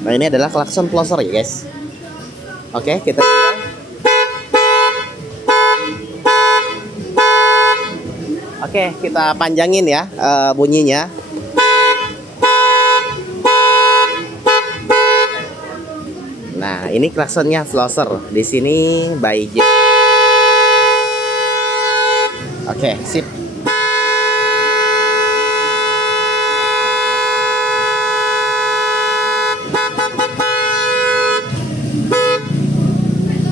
Nah, ini adalah klakson closer ya guys. Oke, kita coba. Oke, kita panjangin ya bunyinya. Nah, ini klaksonnya closer. Di sini by J. Oke, sip.